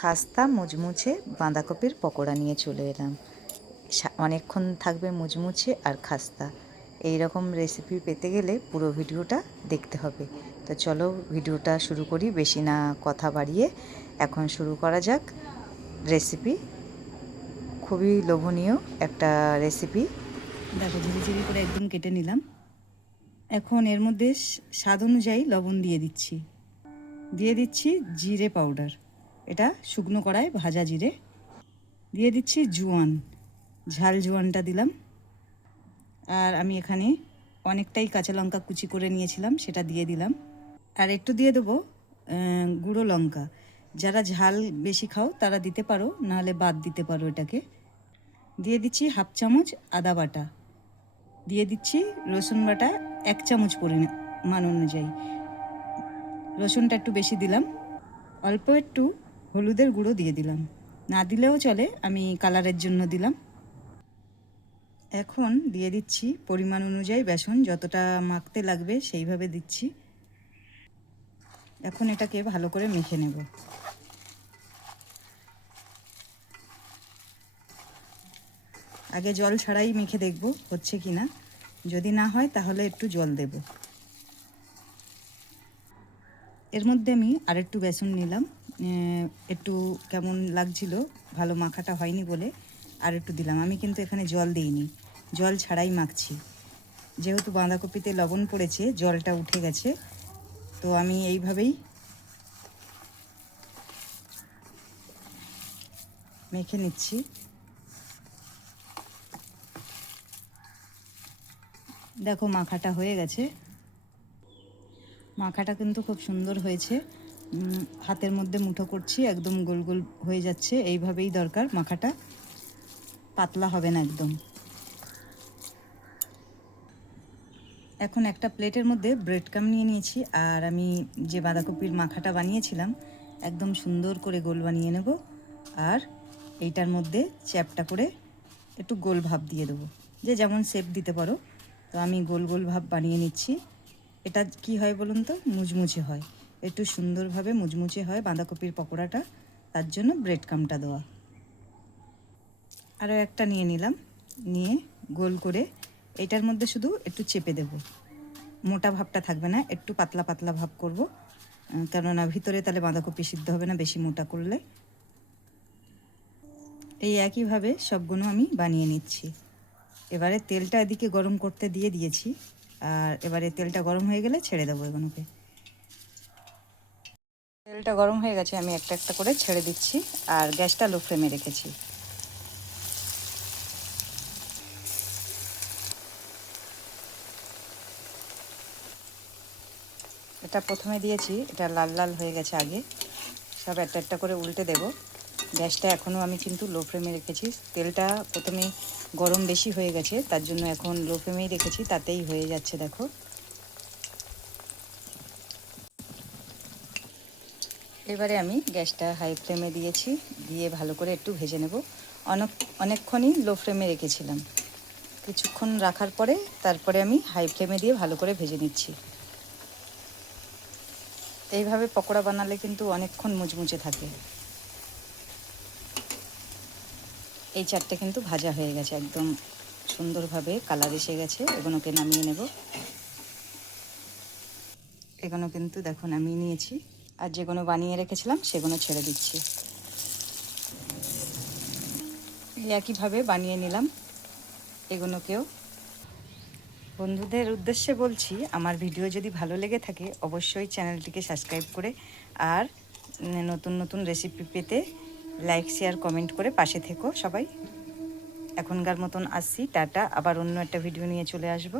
খাস্তা মুচমুচে বাঁধাকপির পকোড়া নিয়ে চলে এলাম। অনেকক্ষণ থাকবে মুচমুচে আর খাস্তা। এই রকম রেসিপি পেতে গেলে পুরো ভিডিওটা দেখতে হবে। তো চলো ভিডিওটা শুরু করি, বেশি না কথা বাড়িয়ে। এখন শুরু করা যাক রেসিপি। খুবই লোভনীয় একটা রেসিপি। দেখো ঝিরিঝিরি করে একদম কেটে নিলাম। এখন এর মধ্যে স্বাদ অনুযায়ী লবণ দিয়ে দিচ্ছি। দিয়ে দিচ্ছি জিরে পাউডার, এটা শুকনো কড়ায় ভাজা জিরে। দিয়ে দিচ্ছি জোয়ান, ঝাল জোয়ানটা দিলাম। আর আমি এখানে অনেকটাই কাঁচা লঙ্কা কুচি করে নিয়েছিলাম, সেটা দিয়ে দিলাম। আর একটু দিয়ে দেবো গুঁড়ো লঙ্কা। যারা ঝাল বেশি খাও তারা দিতে পারো, নাহলে বাদ দিতে পারো এটাকে। দিয়ে দিচ্ছি হাফ চামচ আদা বাটা। দিয়ে দিচ্ছি রসুন বাটা 1 চামচ পরিমাণ অনুযায়ী। রসুনটা একটু বেশি দিলাম। অল্প একটু হলুদের গুঁড়ো দিয়ে দিলাম, না দিলেও চলে, আমি কালারের জন্য দিলাম। এখন দিয়ে দিচ্ছি পরিমাণ অনুযায়ী বেসন, যতটা মাখতে লাগবে সেইভাবে দিচ্ছি। এখন এটাকে ভালো করে মেখে নেব। আগে জল ছাড়াই মেখে দেখব হচ্ছে কি না। যদি না হয় তাহলে একটু জল দেব। এর মধ্যে আমি আরেকটু বেসন নিলাম। একটু কেমন লাগছিল, ভালো মাখাটা হয়নি বলে আর একটু দিলাম। আমি কিন্তু এখানে জল দিইনি, জল ছাড়াই মাখছি। যেহেতু বাঁধাকপিতে লবণ পড়েছে, জলটা উঠে গেছে, তো আমি এইভাবেই মেখে নিচ্ছি। দেখো মাখাটা হয়ে গেছে। মাখাটা কিন্তু খুব সুন্দর হয়েছে। হাতের মধ্যে মুঠো করছি, একদম গোল গোল হয়ে যাচ্ছে। এইভাবেই দরকার, মাখাটা পাতলা হবে না একদম। এখন একটা প্লেটের মধ্যে ব্রেড ক্রাম্ব নিয়ে নিয়েছি, আর আমি যে বাঁধাকপির মাখাটা বানিয়েছিলাম একদম সুন্দর করে গোল বানিয়ে নেব। আর এইটার মধ্যে চ্যাপটা করে একটু গোল ভাব দিয়ে দেবো, যে যেমন শেপ দিতে পারো। তো আমি গোল গোল ভাব বানিয়ে নিচ্ছি। এটা কি হয় বলুন তো, মুচমুচে হয়, একটু সুন্দরভাবে মুচমুচে হয় বাঁধাকপির পকোড়াটা, তার জন্য ব্রেড ক্রাম্বটা দেওয়া। আরও একটা নিয়ে নিলাম, নিয়ে গোল করে এটার মধ্যে শুধু একটু চেপে দেব। মোটা ভাবটা থাকবে না, একটু পাতলা পাতলা ভাব করব, কেননা ভিতরে তাহলে বাঁধাকপি সিদ্ধ হবে না বেশি মোটা করলে। এই একইভাবে সবগুলো আমি বানিয়ে নিচ্ছি। এবারে তেলটা এদিকে গরম করতে দিয়ে দিয়েছি, আর এবারে তেলটা গরম হয়ে গেলে ছেড়ে দেবো এগুলোকে। তেলটা গরম হয়ে গেছে, আমি একটা একটা করে ছেড়ে দিচ্ছি, আর গ্যাসটা লো ফ্লেমে রেখেছি। এটা প্রথমে দিয়েছি, এটা লাল লাল হয়ে গেছে আগে। সব একটা একটা করে উল্টে দেব। গ্যাসটা এখনও আমি কিন্তু লো ফ্লেমে রেখেছি। তেলটা প্রথমে গরম বেশি হয়ে গেছে, তার জন্য এখন লো ফ্লেমেই রেখেছি, তাতেই হয়ে যাচ্ছে। দেখো এবারে আমি গ্যাসটা হাই ফ্লেমে দিয়েছি, দিয়ে ভালো করে একটু ভেজে নেব। অনেকক্ষণই লো ফ্লেমে রেখেছিলাম, কিছুক্ষণ রাখার পরে তারপরে আমি হাই ফ্লেমে দিয়ে ভালো করে ভেজে নিচ্ছি। এইভাবে পকোড়া বানালে কিন্তু অনেকক্ষণ মুচমুচে থাকে। এই চারটে কিন্তু ভাজা হয়ে গেছে, একদম সুন্দরভাবে কালার এসে গেছে। এগুলোকে নামিয়ে নেব। এগুলো কিন্তু দেখো নামিয়ে নিয়েছি, আর যেগুলো বানিয়ে রেখেছিলাম সেগুলো ছেড়ে দিচ্ছি। একইভাবে বানিয়ে নিলাম এগুলোকেও। বন্ধুদের উদ্দেশ্যে বলছি, আমার ভিডিও যদি ভালো লেগে থাকে অবশ্যই চ্যানেলটিকে সাবস্ক্রাইব করে, আর নতুন নতুন রেসিপি পেতে লাইক শেয়ার কমেন্ট করে পাশে থেকো সবাই। এখনকার মতন আসছি, টাটা। আবার অন্য একটা ভিডিও নিয়ে চলে আসবো।